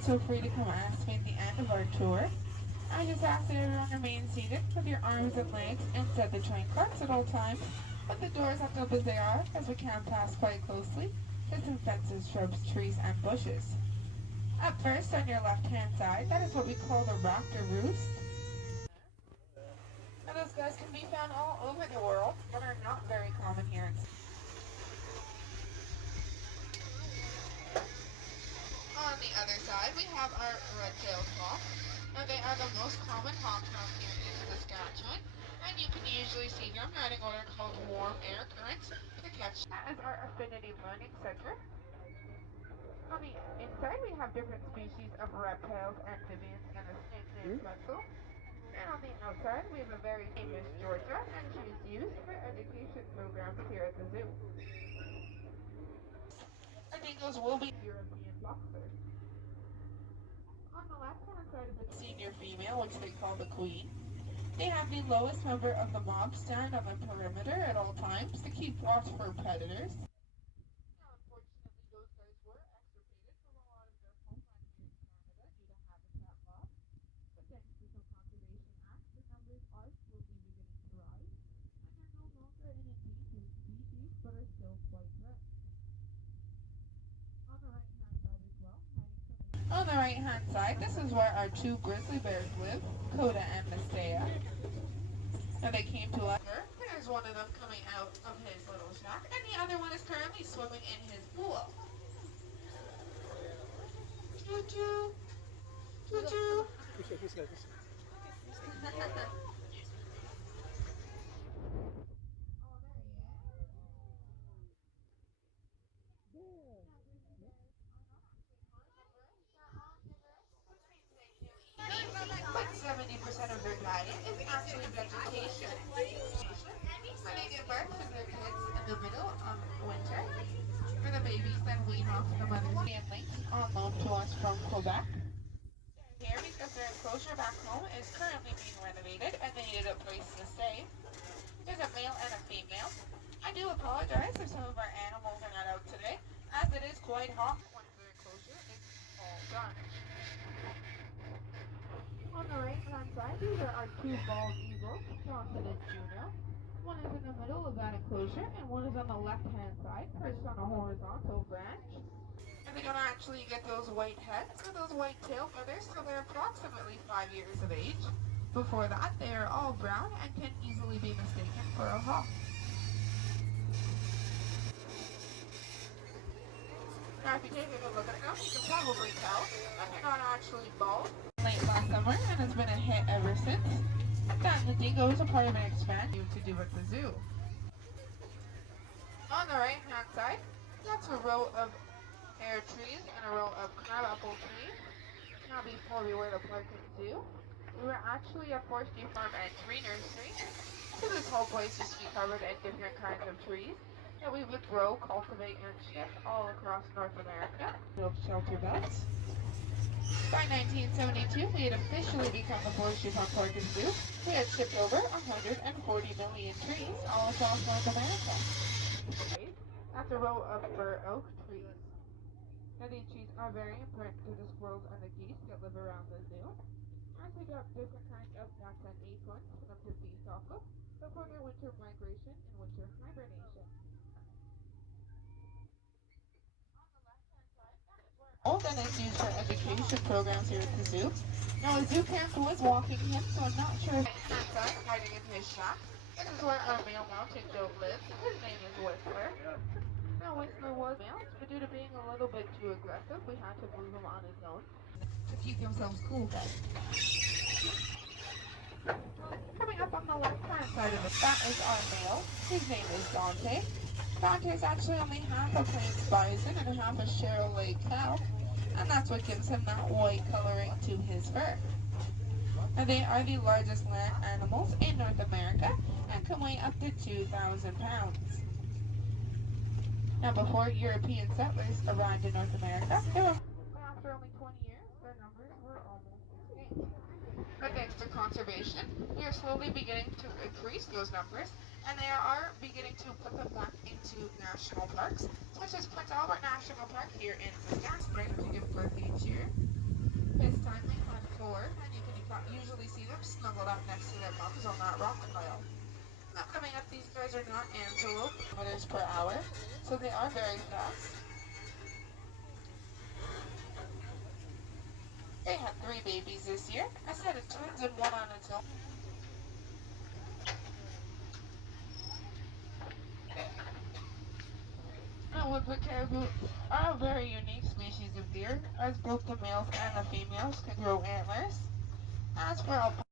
Feel free to come ask me at the end of our tour. I just ask that everyone remain seated with your arms and legs inside the train carts at all times, with the doors left open as they are, as we can pass quite closely to some fences, shrubs, trees, and bushes. Up first, on your left-hand side, that is what we call the raptor roost. Now those guys can be found all over the world, but are not very common here in On the other side, we have our red-tailed hawk. Now, they are the most common hawk found here in Saskatchewan, and you can usually see them riding what are called warm air currents to catch. That is our Affinity Learning Center. On the inside, we have different species of reptiles, amphibians, and a snake named Pretzel. And on the outside, we have a very famous Georgia, and she is used for education programs here at the zoo. I think those will be European boxers. On the left-hand side of the senior female, which they call the queen, they have the lowest member of the mob stand on the perimeter at all times to keep watch for predators. Now, unfortunately, those guys were extirpated from a lot of their homeland here in Canada due to habitat loss. But thanks to some conservation acts, the numbers are slowly beginning to rise, and they're no longer an endangered species, but are still quite rare. On the right-hand side, this is where our two grizzly bears live, Coda and Mistea. Now they came to us. There's one of them coming out of his little shack, and the other one is currently swimming in his pool. Choo-choo! Choo-choo! 70% of their diet is actually vegetation. So they give birth to their kids in the middle of winter. For the babies, then wean off the mother's family on loan to us from Quebec. Here, because their enclosure back home is currently being renovated and they needed a place to stay. There's a male and a female. I do apologize if some of our animals are not out today, as it is quite hot once their enclosure is all done. On the right-hand side, these are our two bald eagles, Johnson and Juno. One is in the middle of that enclosure, and one is on the left-hand side, perched on a horizontal branch. And they don't actually get those white heads or those white tail feathers till they're approximately 5 years of age. Before that, they are all brown and can easily be mistaken for a hawk. Now, if you take a good look at them, you can probably tell that they're not actually bald. Late last summer, and has been a hit ever since. That the dingo is a part of an expansion to do at the zoo. On the right-hand side, that's a row of pear trees and a row of crabapple trees. Now, before we were the park and zoo, we were actually a forestry farm and tree nursery. So this whole place used to be covered in different kinds of trees that we would grow, cultivate, and ship all across North America. Build shelter beds. By 1972, we had officially become the Forestry Farm Park and Zoo. We had shipped over 140 million trees all across North America. That's a row of fir oak trees. Now these trees are very important to the squirrels and the geese that live around the zoo, as they drop different kinds of nuts and acorns for them to feast off of before their winter migration and winter hibernation. Old and is used for education programs here at the zoo. Now a zoo parent was walking him, so I'm not sure if he's hiding in his shack. This is where our male mountain goat lives. His name is Whistler. Now Whistler was male, but due to being a little bit too aggressive, we had to move him on his own to keep themselves cool then. Coming up on the left-hand side of it, that is our male. His name is Dante. Dante is actually only half a plains bison and half a Charolais cow, and that's what gives him that white coloring to his fur. And they are the largest land animals in North America and can weigh up to 2,000 pounds. Now, before European settlers arrived in North America, but after only 20 years, their numbers were almost extinct. But thanks to conservation, we are slowly beginning to increase those numbers, and they are beginning to put them back into national parks, such as Prince Albert National Park here in Saskatoon, to give birth each year. This time they had four, and you can usually see them snuggled up next to their moms on that rock pile. Now coming up, these guys are not antelope kilometers per hour, so they are very fast. They had three babies this year, a set of twins and one on its own. Now woodland caribou are a very unique species of deer, as both the males and the females can grow antlers. As for alpine